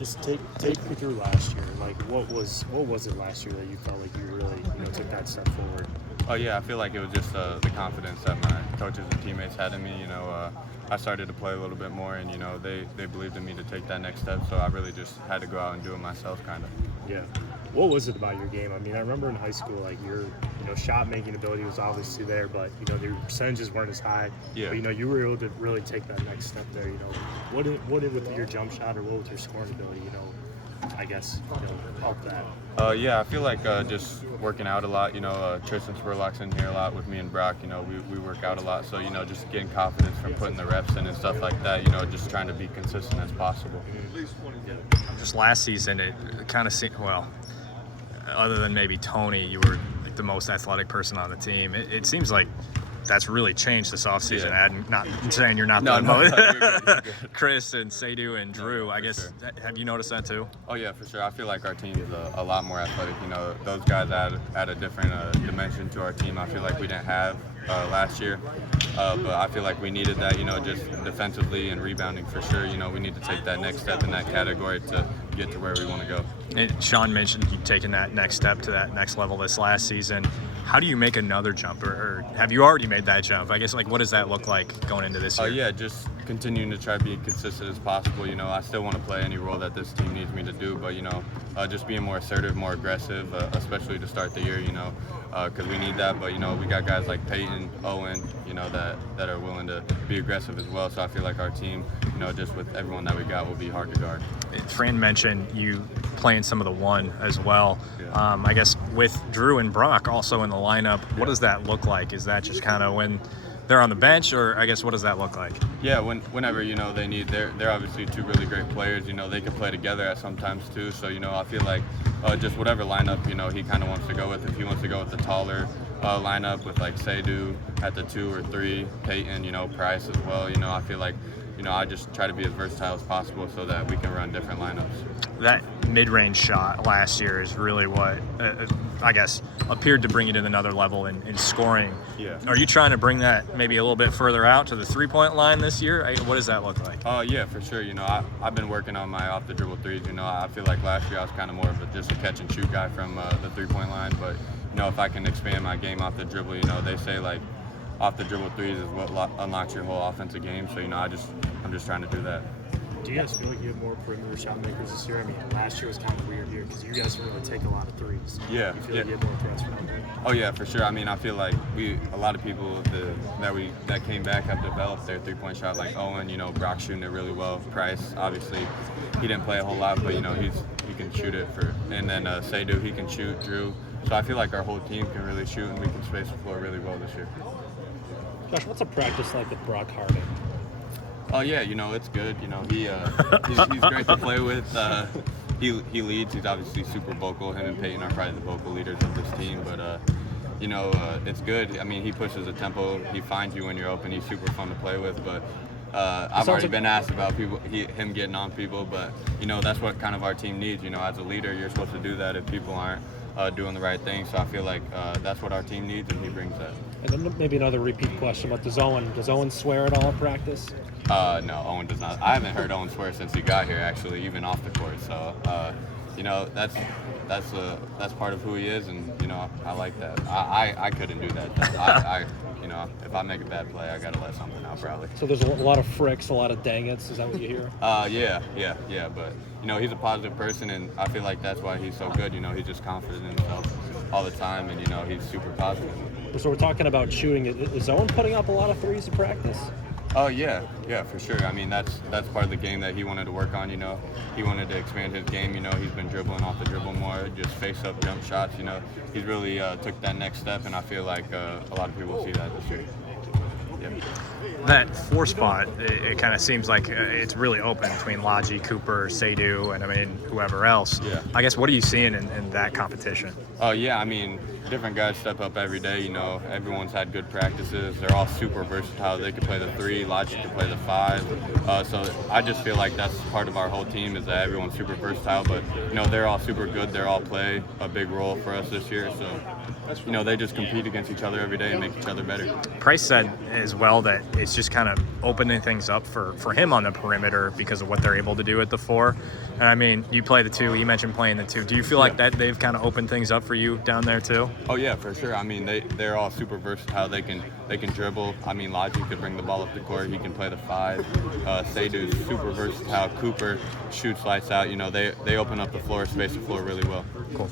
Just take me through last year. Like, what was it last year that you felt like you really took that step forward? Oh yeah, I feel like it was just the confidence that my coaches and teammates had in me. I started to play a little bit more, and they believed in me to take that next step. So I really just had to go out and do it myself, kind of. Yeah. What was it about your game? I mean, I remember in high school, like your shot making ability was obviously there, but your percentages weren't as high. Yeah. But you were able to really take that next step there. What did with your jump shot or what with your scoring ability? I guess help that. Yeah, I feel like just working out a lot. Tristan Spurlock's in here a lot with me and Brock. We work out a lot, so just getting confidence from putting the reps in and stuff like that. Just trying to be consistent as possible. Just last season, it kind of seemed, well, other than maybe Tony, you were like the most athletic person on the team. It seems like that's really changed this offseason. Yeah. Not saying you're not no, most. you're good. Chris and Seydou and Drew, No, I guess, sure. have you noticed that too? Oh yeah, for sure. I feel like our team is a lot more athletic. Those guys add a different dimension to our team. I feel like we didn't have last year, but I feel like we needed that. Just defensively and rebounding for sure. We need to take that next step in that category to get to where we want to go. And Sean mentioned you taking that next step to that next level this last season. How do you make another jump, or have you already made that jump? I guess, what does that look like going into this year? Yeah, just continuing to try to be consistent as possible. I still want to play any role that this team needs me to do, but just being more assertive, more aggressive, especially to start the year. Because we need that. But we got guys like Peyton, Owen, that are willing to be aggressive as well. So I feel like our team, just with everyone that we got, will be hard to guard. Fran mentioned you playing some of the one as well. Yeah. I guess with Drew and Brock also in the lineup, what does that look like? Is that just kind of when they're on the bench, or I guess what does that look like? Yeah, whenever they need, they're obviously two really great players. They can play together at sometimes too. So I feel like just whatever lineup he kind of wants to go with. If he wants to go with the taller lineup with like Seydou at the 2 or 3, Peyton, Price as well. I feel like I just try to be as versatile as possible so that we can run different lineups. That mid-range shot last year is really what I guess appeared to bring you to another level in scoring. Yeah. Are you trying to bring that maybe a little bit further out to the three-point line this year? What does that look like? Yeah, for sure. I've been working on my off-the-dribble threes. I feel like last year I was kind of more of just a catch-and-shoot guy from the three-point line. But, if I can expand my game off the dribble, they say, like, off-the-dribble threes is what unlocks your whole offensive game. So, I'm just trying to do that. Do you guys feel like you have more perimeter shot makers this year? I mean, last year was kind of a weird year because you guys didn't really take a lot of threes. Yeah. You feel like you have more threats from them? Oh yeah, for sure. I mean, I feel like a lot of people that came back have developed their three-point shot. Like Owen, Brock shooting it really well. Price, obviously, he didn't play a whole lot, but he can shoot it and then Seydou, he can shoot. Drew. So I feel like our whole team can really shoot, and we can space the floor really well this year. Josh, what's a practice like with Brock Harding? Oh yeah, it's good. He's great to play with. He leads. He's obviously super vocal. Him and Peyton are probably the vocal leaders of this team. But it's good. I mean, he pushes the tempo. He finds you when you're open. He's super fun to play with. But I've already been asked about him getting on people. But that's what kind of our team needs. As a leader, you're supposed to do that if people aren't doing the right thing. So I feel like that's what our team needs, and he brings that. And then maybe another repeat question, but does Owen swear at all in practice? No, Owen does not. I haven't heard Owen swear since he got here, actually, even off the court. So, that's part of who he is, and I like that. I couldn't do that. If I make a bad play, I gotta let something out probably. So there's a lot of fricks, a lot of dang it's. Is that what you hear? Yeah. But he's a positive person, and I feel like that's why he's so good. He's just confident in himself all the time, and he's super positive. So we're talking about shooting. Is Owen putting up a lot of threes in practice? Oh yeah, for sure. I mean, that's part of the game that he wanted to work on. He wanted to expand his game. He's been dribbling off the dribble more, just face-up jump shots. He's really took that next step, and I feel like a lot of people will see that this year. Yep. That 4 spot, it kind of seems like it's really open between Logi, Cooper, Seydou, and whoever else. Yeah. I guess, what are you seeing in that competition? Oh yeah, I mean, different guys step up every day. Everyone's had good practices. They're all super versatile. They can play the 3, Logi can play the 5. So I just feel like that's part of our whole team is that everyone's super versatile. But they're all super good. They all play a big role for us this year. So they just compete against each other every day and make each other better. Price said as as well that it's just kind of opening things up for him on the perimeter because of what they're able to do at the 4? And I mean, you play the 2. You mentioned playing the 2. Do you feel like that they've kind of opened things up for you down there too? Oh yeah, for sure. I mean, they're all super versatile. They can dribble. I mean, Logic could bring the ball up the court. He can play the 5. Seydu's super versatile. Cooper shoots lights out. You know, they open up the floor, space the floor really well. Cool.